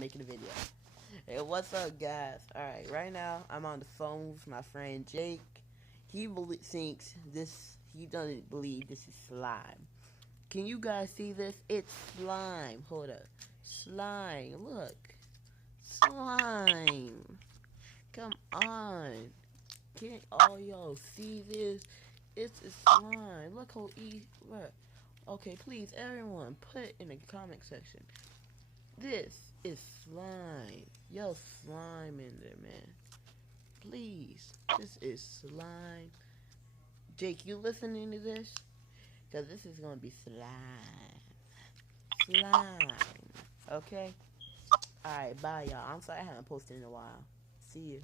making a video. Hey, what's up, guys? Alright, right now I'm on the phone with my friend Jake. He thinks this, he doesn't believe this is slime. Can you guys see this? It's slime. Hold up. Slime. Look. Slime. Come on. Can't all y'all see this? It's a slime. Look how easy. Look. Okay, please, everyone, put in the comment section. This is slime. Yo, slime in there, man. Please. This is slime. Jake, you listening to this? Because this is going to be slime. Slime. Okay? Alright, bye, y'all. I'm sorry I haven't posted in a while. See you.